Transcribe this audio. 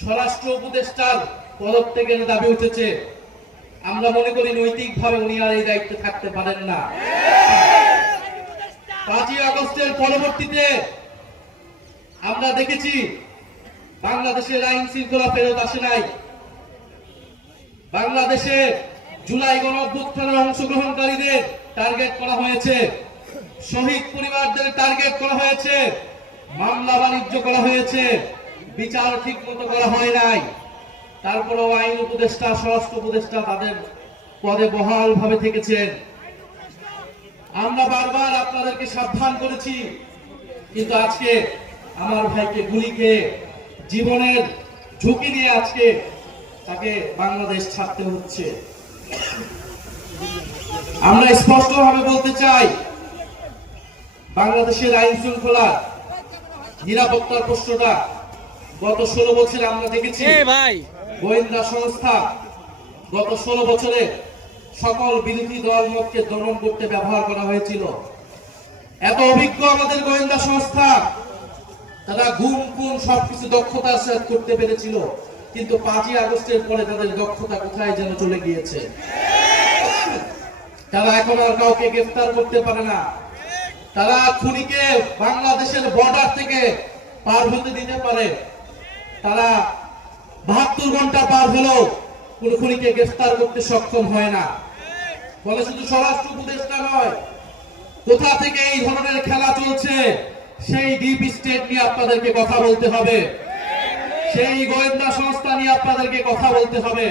স্বরাষ্ট্র উপদেষ্টার পদত্যাগের দাবি উঠেছে। আমরা মনে করি নৈতিকভাবে উনি আর এই দায়িত্বে থাকতে পারেন না। 5ই আগস্টের পরবর্তীতে আমরা দেখেছি বাংলাদেশের আইন শৃঙ্খলা ফেরত আসে নাই। বাংলাদেশে জুলাই গণঅভ্যুত্থানে অংশগ্রহণকারীদের টার্গেট করা হয়েছে, শহীদ পরিবারদের টার্গেট করা হয়েছে, মামলা বাণিজ্য করা হয়েছে, বিচার ঠিক মতো করা হয় নাই। তারপরেও আইন উপদেষ্টা, স্বরাষ্ট্র উপদেষ্টা তাদের পদে বহাল ভাবে থেকেছেন। আমরা বারবার আপনাদেরকে সাবধান করেছি, কিন্তু আজকে আমার ভাইকে গুলি খেয়ে জীবনের ঝুঁকি নিয়ে আজকে তাকে বাংলাদেশ ছাড়তে হচ্ছে। আমরা স্পষ্টভাবে বলতে চাই, বাংলাদেশের আইন শৃঙ্খলা নিরাপত্তার প্রশ্নটা গত 16 বছরে আমরা দেখেছি গোয়েন্দা সংস্থা গত 16 বছরে সকল বিরোধী দল মতকে দমন করতে ব্যবহার করা হয়েছিল। এত অভিজ্ঞ আমাদের গোয়েন্দা সংস্থা, তারা গুম খুন সবকিছু দক্ষতার সাথে করতে পেরেছিল, কিন্তু 5ই আগস্টের পরে তাদের দক্ষতা কোথায় যেন চলে গিয়েছে। তারা এখন আর কাউকে গ্রেফতার করতে পারে না। তারা খুনিকে বাংলাদেশের বর্ডার থেকে পার হতে দিতে পারে, তারা 72 ঘন্টা পার হলেও কোন খুনিকে গ্রেফতার করতে সক্ষম হয় না। ফলে শুধু স্বরাষ্ট্র উপদেষ্টা নয়, কোথা থেকে এই ধরনের খেলা চলছে সেই ডিপ স্টেট নিয়ে আপনাদেরকে কথা বলতে হবে, সেই গোয়েন্দা সংস্থা নিয়ে আপনাদেরকে কথা বলতে হবে।